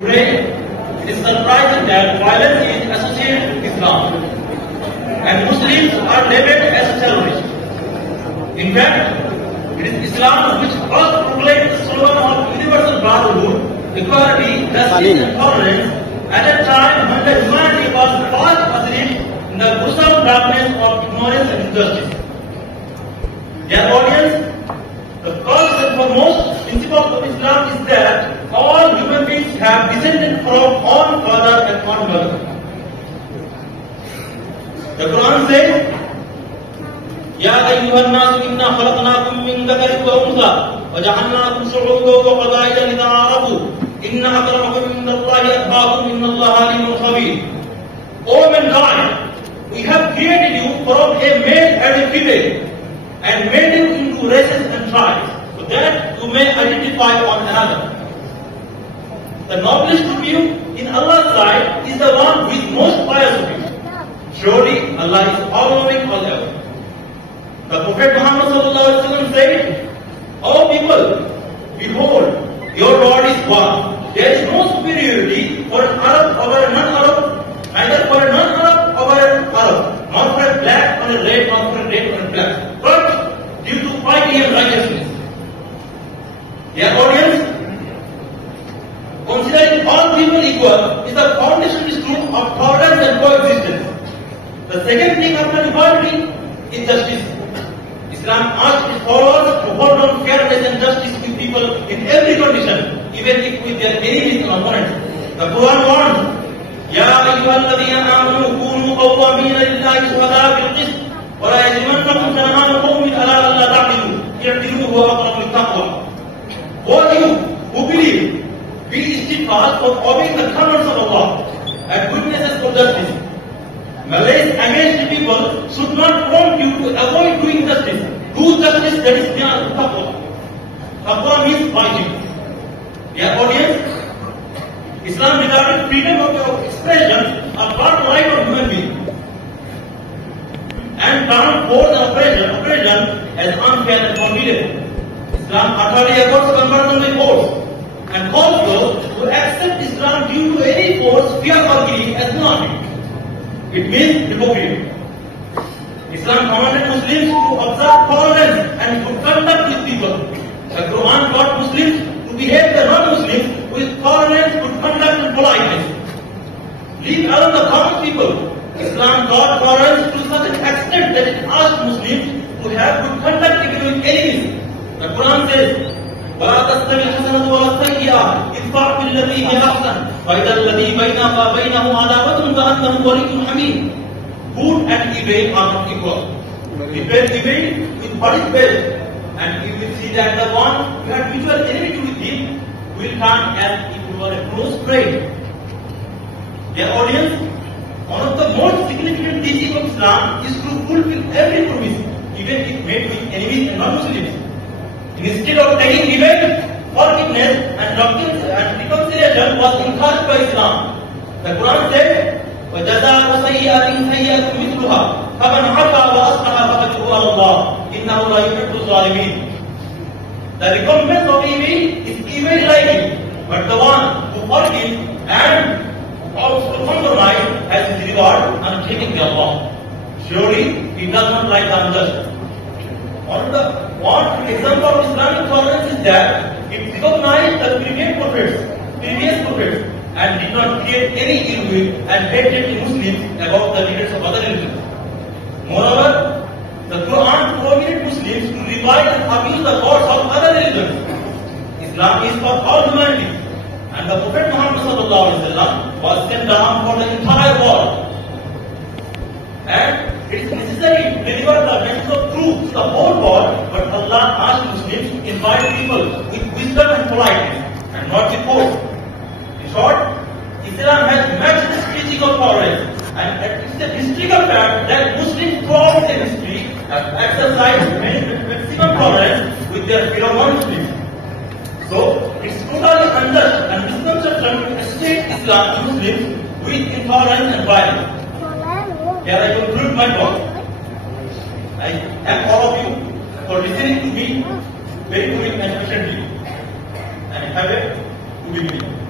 Today, it is surprising that violence is associated with Islam and Muslims are labeled as terrorists. In fact, it is Islam which first proclaimed the slogan of universal brotherhood, equality, justice and tolerance at a time when the humanity was fast asleep in the gruesome darkness of ignorance and injustice. Dear audience, the first and foremost principle of Islam is that all human beings have descended from one father and one mother. The Quran says, يا أيها الناس إنا خلقناكم من ذكر وأنثى وجعلناكم شعوبا وقبائل لتعارفوا إن أكرمكم عند الله أتقاكم إن الله عليم خبير. O mankind, we have created you from a male and a female and made you into races and tribes so that you may identify one another. The noblest of you in Allah's sight is the one who is most pious of you. Surely Allah is all-knowing, all-ever. The Prophet Muhammad said, O people, behold, your Lord is one. There is no superiority for an Arab over a non-Arab, neither for a non-Arab over an Arab, not for a black or a red, not for a red or a black, but due to piety and righteousness. Dear audience, considering all people equal is the foundation truth of tolerance and coexistence. The second thing after equality is justice. Islam asks its followers to hold on fairness and justice with people in every condition, even if with their enemies and opponents. The Quran warns, يا أيها الذين آمنوا كونوا قوامين لله شهداء بالقسط ولا يجرمنكم شنآن قوم على ألا تعدلوا اعدلوا هو أقرب للتقوى. O you who believe, be steadfast of obeying the commands of Allah and witnesses for justice. Malice against people should not prompt you to avoid doing justice. Do justice, that is taqwa. Taqwa means fighting. Dear audience, Islam regarded freedom of expression a part right of human being and found force oppression as unfair and unbelievable. Islam utterly opposed conversion by force and calls those to accept Islam due to any force, fear or belief as not. It means hypocrisy. Islam commanded Muslims to observe tolerance and good conduct with people. The Quran taught Muslims to behave the non-Muslims with tolerance, good conduct and politeness. Leave alone the common people. Islam taught tolerance to such an extent that it asked Muslims to have good conduct even with enemies. The Quran says, وَلَا تَسْتَوِي الْحَسَنَةُ وَلَا السَّيِّئَةُ ادْفَعْ بِالَّتِي هِيَ أَحْسَنُ فَإِذَا الَّذِي بَيْنَكَ وَبَيْنَهُ عَدَاوَةٌ كَأَنَّهُ وَلِيٌّ حَمِيمٌ. Good and evil are not equal. Repel evil with what is best, and you will see that the one you had mutual enmity with him will turn as if you were a close friend. Dear audience, one of the most significant teachings of Islam is to fulfill every promise, even if made with enemies and non-Muslims. Instead of taking revenge, forgiveness and reconciliation was encouraged by Islam. The Quran said, وَجَزَاءُ سَيِّئَةٍ سَيِّئَةٌ مِثْلُهَا فَمَنْ عَفَا وَأَصْلَحَ فَأَجْرُهُ عَلَى اللَّهِ إِنَّهُ لَا يُحِبُّ الظَّالِمِينَ. The recompense of evil is evil like it, but the one who forgives and compromise has his reward unchanging the law. Surely he does not like the unjust. One example of Islamic tolerance is that it recognized the previous prophets, and did not create any ill will and hatred in Muslims about the leaders of other religions. Moreover, the Quran prohibited Muslims to revile and abuse the gods of other religions. Islam is for all humanity, and the Prophet Muhammad was sent down for the entire world. And it is necessary to deliver the message of truth to the whole world, but Allah asked Muslims to invite people with wisdom and politeness, and not with force. In short, Islam has matched the teaching of tolerance, and it is a historical fact that Muslims throughout their history have exercised maximum tolerance with their fellow non-Muslims. So, it is totally unjust and misconception to associate Islam and Muslims with intolerance and violence. Here I conclude my talk. I thank all of you for listening to me very quickly and patiently. And have a good evening.